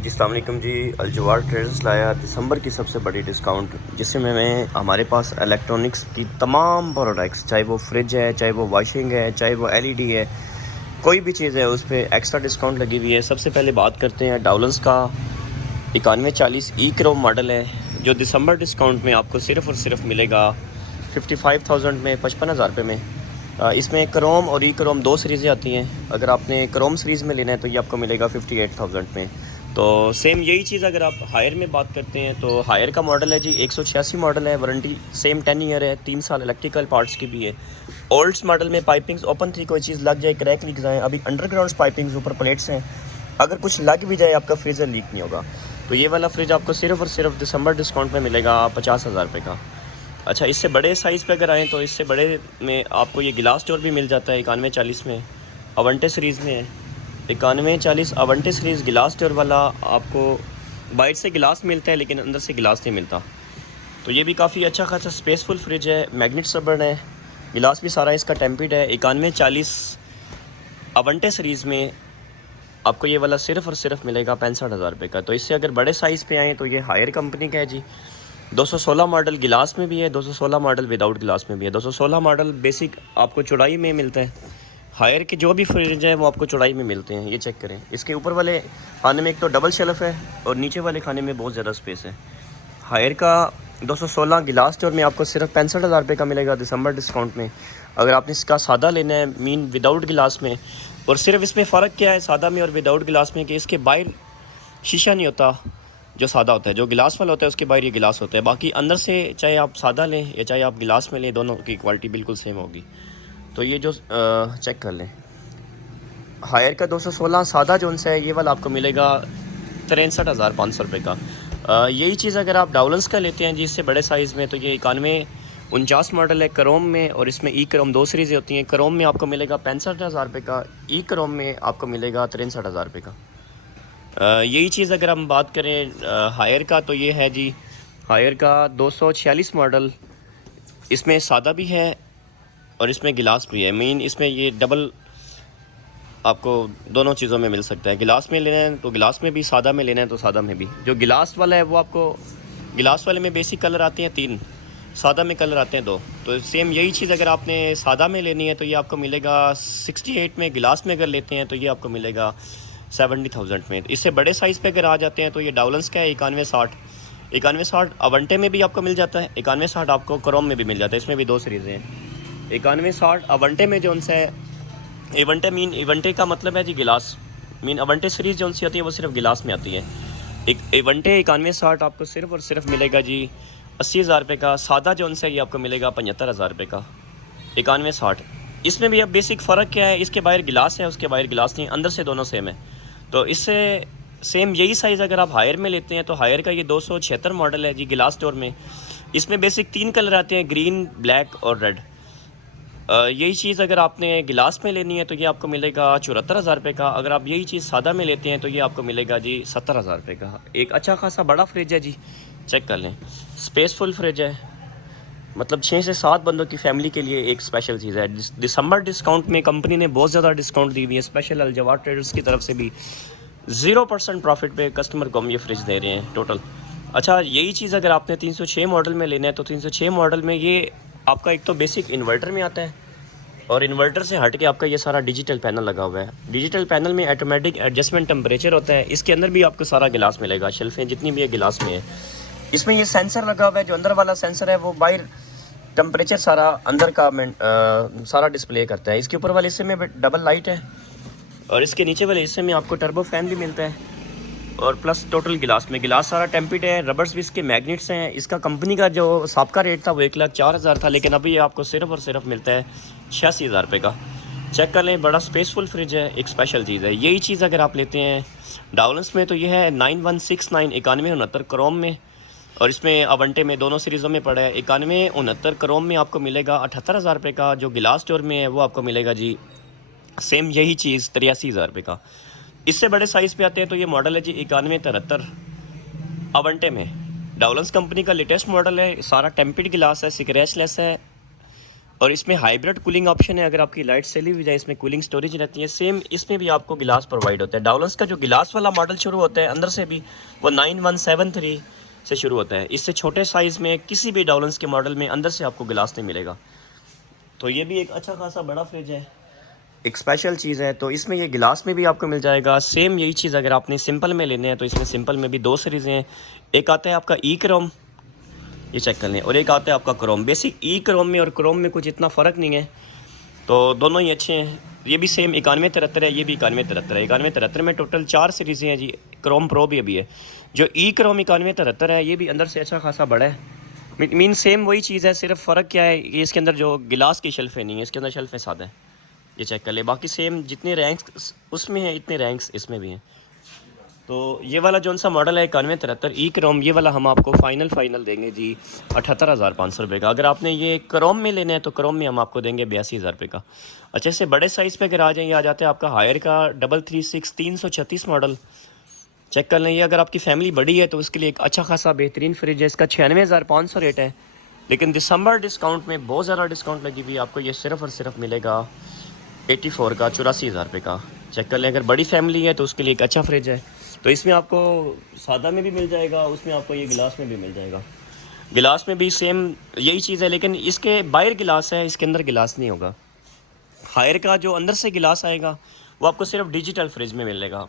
जी अस्सलाम वालेकुम जी। अलजवार ट्रेडर्स लाया दिसंबर की सबसे बड़ी डिस्काउंट, जिसमें मैं हमारे पास इलेक्ट्रॉनिक्स की तमाम प्रोडक्ट्स, चाहे वो फ्रिज है, चाहे वो वॉशिंग है, चाहे वो एलईडी है, कोई भी चीज़ है उस पर एक्स्ट्रा डिस्काउंट लगी हुई है। सबसे पहले बात करते हैं डाउलेंस का। 9140 ई क्रोम मॉडल है जो दिसंबर डिस्काउंट में आपको सिर्फ़ और सिर्फ मिलेगा 55,000 में, 55,000 रुपये में। इसमें क्रोम और ई क्रोम दो सीरीज़ें आती हैं। अगर आपने क्रोम सीरीज़ में लेना है तो ये आपको मिलेगा 58,000 में। तो सेम यही चीज़ अगर आप हायर में बात करते हैं तो हायर का मॉडल है जी 186 मॉडल है, वारंटी सेम 10 ईयर है, 3 साल इलेक्ट्रिकल पार्ट्स की भी है। ओल्ड्स मॉडल में पाइपिंग्स ओपन थी, कोई चीज़ लग जाए, क्रैक लीक जाए, अभी अंडरग्राउंड पाइपिंग्स ऊपर प्लेट्स हैं, अगर कुछ लग भी जाए आपका फ्रीज़र लीक नहीं होगा। तो ये वाला फ्रिज आपको सिर्फ़ और सिर्फ दिसंबर डिस्काउंट में मिलेगा 50,000 रुपये का। अच्छा, इससे बड़े साइज़ पे अगर आएँ तो इससे बड़े में आपको ये गिलास स्टोर भी मिल जाता है 9140 में, अवंटे सीरीज़ में है। 9140 अवंटे सीरीज़ गिलास स्टोर वाला आपको बाहर से गिलास मिलता है लेकिन अंदर से गिलास नहीं मिलता। तो ये भी काफ़ी अच्छा खासा स्पेसफुल फ्रिज है, मैग्नेट सबर्न है, गिलास भी सारा इसका टेम्पर्ड है। 9140 अवंटे सीरीज़ में आपको ये वाला सिर्फ़ और सिर्फ मिलेगा 65,000 रुपये का। तो इससे अगर बड़े साइज़ पे आएँ तो ये हायर कंपनी का है जी। 216 मॉडल गिलास में भी है, 216 मॉडल विदाउट गिलास में भी है। 216 मॉडल बेसिक आपको चौड़ाई में मिलता है। हायर के जो भी फ्रिज हैं वो आपको चौड़ाई में मिलते हैं, ये चेक करें। इसके ऊपर वाले खाने में एक तो डबल शेल्फ है और नीचे वाले खाने में बहुत ज़्यादा स्पेस है। हायर का 216 गिलास स्टोर में आपको सिर्फ 65,000 रुपये का मिलेगा दिसंबर डिस्काउंट में। अगर आपने इसका सादा लेना है, मीन विदाउट गिलास में, और सिर्फ इसमें फ़र्क क्या है सादा में और विदाउट गिलास में, कि इसके बाहर शीशा नहीं होता जो सादा होता है, जो गिलास वाला होता है उसके बाहर ये गिलास होता है। बाकी अंदर से चाहे आप सादा लें या चाहे आप गिलास में लें, दोनों की क्वालिटी बिल्कुल सेम होगी। तो ये जो चेक कर लें, हायर का 216 सादा जोन से है, ये वाला आपको मिलेगा 63,500 रुपये का। यही चीज़ अगर आप डाउलेंस का लेते हैं जी इससे बड़े साइज़ में, तो ये 9149 मॉडल है क्रोम में, और इसमें ई क्रोम दो सीरीज़ें होती हैं। क्रोम में आपको मिलेगा 65,000 रुपये का, ई क्रोम में आपको मिलेगा 63,000 रुपये का। यही चीज़ अगर हम बात करें हायर का, तो ये है जी हायर का 246 मॉडल, इसमें सादा भी है और इसमें गिलास भी है। मीन इसमें ये डबल आपको दोनों चीज़ों में मिल सकता है। गिलास में लेना है तो गिलास में भी, सादा में लेना है तो सादा में भी। जो गिलास वाला है वो आपको, गिलास वाले में बेसिक कलर आते हैं 3, सादा में कलर आते हैं 2। तो सेम यही चीज़ अगर आपने सादा में लेनी है तो ये आपको मिलेगा 68 में। गिलास में अगर लेते हैं तो ये आपको मिलेगा 70,000 में। इससे बड़े साइज़ पे अगर आ जाते हैं तो ये डाउलेंस का है 9160 अवंटे में भी आपको मिल जाता है, 9160 आपको क्रोम में भी मिल जाता है। इसमें भी दो सीरीज़ें हैं। 9160 अवंटे में जो उनसे है, इवेंटे मीन, इवेंटे का मतलब है जी गिलास, मीन अवंटे सीरीज़ जो सी होती है वो सिर्फ गिलास में आती है। एक इवेंटे 9160 आपको सिर्फ और सिर्फ मिलेगा जी 80,000 रुपये का। सादा जो उनसे ये आपको मिलेगा 75,000 रुपये का 9160। इसमें भी अब बेसिक फ़र्क क्या है, इसके बाहर गिलास है, उसके बाहर गिलास नहीं, अंदर से दोनों सेम है। तो इससे सेम यही साइज़ अगर आप हायर में लेते हैं तो हायर का ये 276 मॉडल है जी गिलास स्टोर में। इसमें बेसिक 3 कलर आते हैं, ग्रीन, ब्लैक और रेड। यही चीज़ अगर आपने गिलास में लेनी है तो ये आपको मिलेगा 74,000 रुपये का। अगर आप यही चीज़ सादा में लेते हैं तो ये आपको मिलेगा जी 70,000 रुपये का। एक अच्छा खासा बड़ा फ्रिज है जी, चेक कर लें, स्पेसफुल फ्रिज है, मतलब 6 से 7 बंदों की फैमिली के लिए एक स्पेशल चीज़ है। दिसंबर डिस्काउंट में कंपनी ने बहुत ज़्यादा डिस्काउंट दी हुई है, स्पेशल अलजवार ट्रेडर्स की तरफ से भी 0% प्रॉफिट पे कस्टमर को हम ये फ्रिज दे रहे हैं टोटल। अच्छा, यही चीज़ अगर आपने 306 मॉडल में लेना है तो 306 मॉडल में ये आपका एक तो बेसिक इन्वर्टर में आता है, और इन्वर्टर से हट के आपका ये सारा डिजिटल पैनल लगा हुआ है। डिजिटल पैनल में ऑटोमेटिक एडजस्टमेंट टेम्परेचर होता है। इसके अंदर भी आपको सारा गिलास मिलेगा, शेल्फें जितनी भी है गिलास में है। इसमें ये सेंसर लगा हुआ है, जो अंदर वाला सेंसर है वो बाहर टेम्परेचर सारा अंदर का सारा डिस्प्ले करता है। इसके ऊपर वाले हिस्से में डबल लाइट है और इसके नीचे वाले हिस्से में आपको टर्बो फैन भी मिलता है, और प्लस टोटल गिलास में, गिलास सारा टेम्पर्ड है, रबर्स भी इसके मैग्नेट्स हैं। इसका कंपनी का जो साबका रेट था वो 1,04,000 था, लेकिन अभी ये आपको सिर्फ और सिर्फ मिलता है 86,000 रुपये का। चेक कर लें, बड़ा स्पेसफुल फ्रिज है, एक स्पेशल चीज़ है। यही चीज़ अगर आप लेते हैं डाउलेंस में तो ये है 9169 9169 क्रोम में, और इसमें अवंटे में दोनों सीरीज़ों में पड़ा है। 9169 क्रोम में आपको मिलेगा 78,000 रुपये का। जो गिलास स्टोर में है वो आपको मिलेगा जी सेम यही चीज़ 83,000 रुपये का। इससे बड़े साइज़ पे आते हैं तो ये मॉडल है जी 9173 अवंटे में, डाउलेंस कंपनी का लेटेस्ट मॉडल है। सारा टेम्पर्ड गिलास है, स्क्रैच लेस है, और इसमें हाइब्रिड कूलिंग ऑप्शन है, अगर आपकी लाइट चली हुई जाए इसमें कूलिंग स्टोरेज रहती है। सेम इसमें भी आपको गिलास प्रोवाइड होता है। डाउलेंस का जो गिलास वाला मॉडल शुरू होता है अंदर से भी वो 9173 से शुरू होता है। इससे छोटे साइज़ में किसी भी डाउलेंस के मॉडल में अंदर से आपको गिलास नहीं मिलेगा। तो ये भी एक अच्छा खासा बड़ा फ्रिज है, एक स्पेशल चीज़ है। तो इसमें ये गिलास में भी आपको मिल जाएगा। सेम यही चीज़ अगर आपने सिंपल में लेने हैं तो इसमें सिंपल में भी 2 सीरीज़ हैं। एक आता है आपका ई क्रोम, ये चेक कर लें, और एक आता है आपका क्रोम। बेसिक ई क्रोम में और क्रोम में कुछ इतना फ़र्क नहीं है, तो दोनों ही अच्छे हैं। ये भी सेम 9173 है, ये भी 9173 है। 9173 में टोटल 4 सीरीज़ें हैं जी, क्रोम प्रो भी अभी है। जो ई क्रोम 9173 है ये भी अंदर से अच्छा खासा बड़ा है। मीन सेम वही चीज़ है, सिर्फ फ़र्क क्या है ये इसके अंदर जो गिलास की शेल्फ़ें नहीं है, इसके अंदर शेल्फ़ें सादा है। ये चेक कर ले, बाकी सेम जितने रैंक्स उसमें हैं इतने रैंक्स इसमें भी हैं। तो ये वाला जौन सा मॉडल है 9173 ई क्रोम, ये वाला हम आपको फाइनल देंगे जी 78,500 रुपये का। अगर आपने ये क्रोम में लेना है तो क्रोम में हम आपको देंगे 82,000 रुपये का। अच्छा, इससे बड़े साइज़ पे अगर आ जाए, ये आ जाता है आपका हायर का 336 336 मॉडल। चेक कर लें, ये अगर आपकी फैमिली बड़ी है तो उसके लिए एक अच्छा खासा बेहतरीन फ्रिज है। इसका 96,500 रेट है, लेकिन दिसंबर डिस्काउंट में बहुत ज़्यादा डिस्काउंट लगी हुई है। आपको ये सिर्फ़ और सिर्फ मिलेगा 84 का, 84,000 रुपये का। चेक कर लें, अगर बड़ी फैमिली है तो उसके लिए एक अच्छा फ्रिज है। तो इसमें आपको सादा में भी मिल जाएगा, उसमें आपको ये गिलास में भी मिल जाएगा। गिलास में भी सेम यही चीज़ है, लेकिन इसके बाहर गिलास है, इसके अंदर गिलास नहीं होगा। हायर का जो अंदर से गिलास आएगा वो आपको सिर्फ डिजिटल फ्रिज में मिलेगा।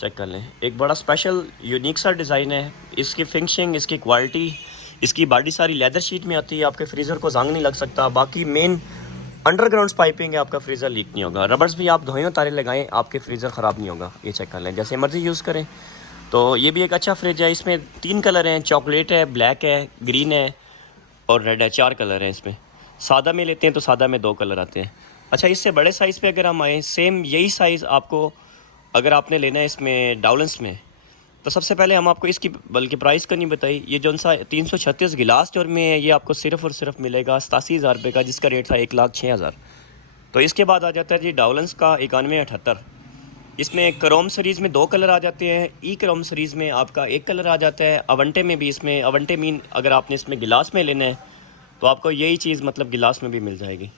चेक कर लें, एक बड़ा स्पेशल यूनिक सा डिज़ाइन है। इसकी फिनिशिंग, इसकी क्वालिटी, इसकी बॉडी सारी लेदर शीट में आती है। आपके फ्रीज़र को जंग नहीं लग सकता। बाकी मेन अंडरग्राउंड पाइपिंग है, आपका फ्रीज़र लीक नहीं होगा। रबर्स भी आप धोएं तारे लगाएं, आपके फ्रीज़र ख़राब नहीं होगा। ये चेक कर लें, जैसे मर्ज़ी यूज़ करें। तो ये भी एक अच्छा फ्रिज है। इसमें 3 कलर हैं, चॉकलेट है, ब्लैक है, ग्रीन है और रेड है। 4 कलर हैं इसमें। सादा में लेते हैं तो सादा में 2 कलर आते हैं। अच्छा, इससे बड़े साइज़ पे अगर हम आएँ, सेम यही साइज़ आपको अगर आपने लेना है इसमें डाउलेंस में, तो सबसे पहले हम आपको इसकी बल्कि प्राइस का नहीं बताई। ये जौन सा 336 गिलास स्टोर में है, ये आपको सिर्फ़ और सिर्फ मिलेगा 87,000 रुपये का, जिसका रेट था 1,06,000। तो इसके बाद आ जाता है जी डाउलेंस का 9178। इसमें क्रोम सीरीज़ में 2 कलर आ जाते हैं। ई क्रोम सीरीज़ में आपका 1 कलर आ जाता है। अवंटे में भी, इसमें अवंटे मीन अगर आपने इसमें गिलास में लेना है तो आपको यही चीज़ मतलब गिलास में भी मिल जाएगी।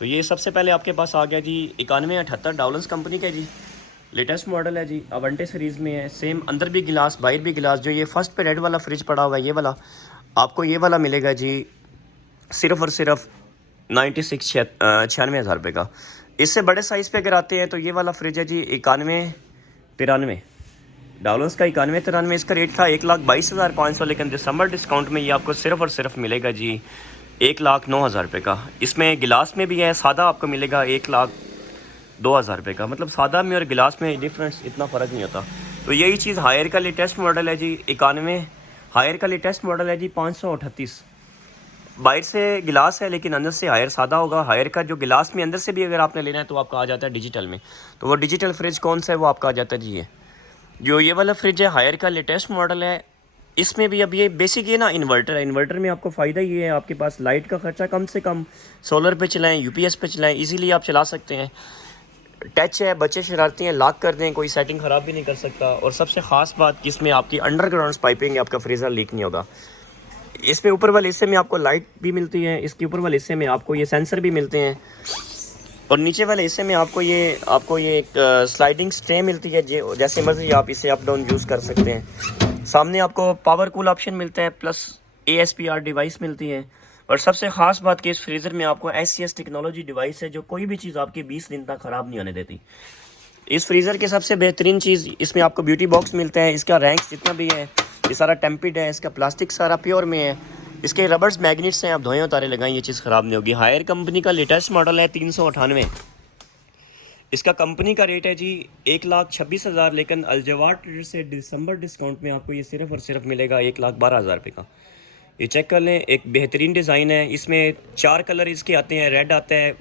तो ये सबसे पहले आपके पास आ गया जी 9178 डाउलेंस कंपनी का जी, लेटेस्ट मॉडल है जी, अवंटे सीरीज़ में है। सेम अंदर भी गिलास, बाहर भी गिलास। जो ये फर्स्ट पे रेड वाला फ्रिज पड़ा हुआ है, ये वाला आपको ये वाला मिलेगा जी सिर्फ़ और सिर्फ 96,000 रुपये का। इससे बड़े साइज़ पे अगर आते हैं तो ये वाला फ्रिज है जी 9193 डाउलेंस का 9193। इसका रेट था 1,22,500, लेकिन दिसंबर डिस्काउंट में ये आपको सिर्फ़ और सिर्फ मिलेगा जी 1,09,000 रुपये का। इसमें गिलास में भी है, सादा आपको मिलेगा 1,02,000 रुपये का। मतलब सादा में और गिलास में डिफरेंस इतना फ़र्क नहीं होता। तो यही चीज़ हायर का लेटेस्ट मॉडल है जी 91। हायर का लेटेस्ट मॉडल है जी 538। बाहर से गिलास है लेकिन अंदर से हायर सादा होगा। हायर का जो गिलास में अंदर से भी अगर आपने लेना है तो आपका आ जाता है डिजिटल में। तो वो डिजिटल फ्रिज कौन सा है, वो आपका आ जाता है जी ये वाला फ्रिज है, हायर का लेटेस्ट मॉडल है। इसमें भी अब ये बेसिक ये ना इन्वर्टर है। इन्वर्टर में आपको फ़ायदा ये है, आपके पास लाइट का ख़र्चा कम से कम, सोलर पे चलाएं, यूपीएस पे चलाएं, इजीली आप चला सकते हैं। टच है, बच्चे शरारती हैं, लॉक कर दें, कोई सेटिंग ख़राब भी नहीं कर सकता। और सबसे ख़ास बात कि इसमें आपकी अंडरग्राउंड पाइपिंग है, आपका फ्रीज़र लीक नहीं होगा। इसमें ऊपर वाले हिस्से में आपको लाइट भी मिलती है, इसके ऊपर वाले हिस्से में आपको ये सेंसर भी मिलते हैं, और नीचे वाले हिस्से में आपको ये एक स्लाइडिंग स्ट्रे मिलती है। जैसे मर्जी आप इसे अप डाउन यूज़ कर सकते हैं। सामने आपको पावर कूल ऑप्शन मिलता है, प्लस ASPR डिवाइस मिलती है। और सबसे ख़ास बात कि इस फ्रीज़र में आपको SCS टेक्नोलॉजी डिवाइस है, जो कोई भी चीज़ आपकी 20 दिन तक ख़राब नहीं होने देती। इस फ्रीज़र की सबसे बेहतरीन चीज़, इसमें आपको ब्यूटी बॉक्स मिलता है। इसका रैंक जितना भी है ये सारा टेम्पिड है, इसका प्लास्टिक सारा प्योर में है। इसके रबर्स मैग्नेट्स हैं, आप धोएं उतारे लगाएं, ये चीज़ ख़राब नहीं होगी। हायर कंपनी का लेटेस्ट मॉडल है 398। इसका कंपनी का रेट है जी 1,26,000, लेकिन अलजवार ट्रेडर से दिसंबर डिस्काउंट में आपको ये सिर्फ़ और सिर्फ मिलेगा 1,12,000 रुपये का। ये चेक कर लें, एक बेहतरीन डिज़ाइन है। इसमें 4 कलर इसके आते हैं, रेड आता है,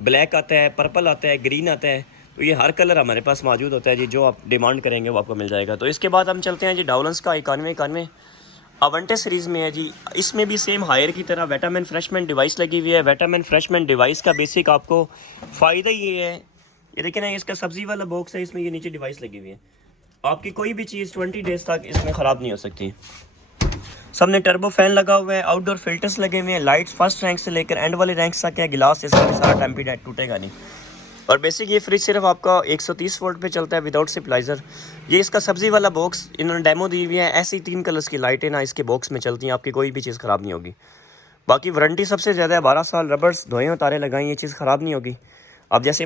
ब्लैक आता है, पर्पल आता है, ग्रीन आता है। तो ये हर कलर हमारे पास मौजूद होता है जी, जो आप डिमांड करेंगे वो आपको मिल जाएगा। तो इसके बाद हम चलते हैं जी डाउलेंस का 9191 अवंटे सीरीज़ में है जी। इसमें भी सेम हायर की तरह विटामिन फ्रेशमेंट डिवाइस लगी हुई है। विटामिन फ्रेशमेंट डिवाइस का बेसिक आपको फ़ायदा ये है, ये देखें ना, इसका सब्ज़ी वाला बॉक्स है, इसमें ये नीचे डिवाइस लगी हुई है। आपकी कोई भी चीज़ 20 डेज़ तक इसमें ख़राब नहीं हो सकती। सब ने टर्बो फैन लगा हुआ है, आउटडोर फिल्टर्स लगे हुए हैं, लाइट्स फर्स्ट रैंक से लेकर एंड वाले रैंक तक है, गिलास इसका भी सारा टेम्पीड टूटेगा नहीं। और बेसिक ये फ्रिज सिर्फ आपका 130 वोल्ट पे चलता है विदाउट स्टेबलाइज़र। ये इसका सब्ज़ी वाला बॉक्स इन्होंने डेमो दी हुई है, ऐसी 3 कलर्स की लाइटें ना इसके बॉक्स में चलती हैं, आपकी कोई भी चीज़ ख़राब नहीं होगी। बाकी वारंटी सबसे ज़्यादा है 12 साल, रबर्स धोए उतारे लगाएं, ये चीज़ ख़राब नहीं होगी। आप जैसे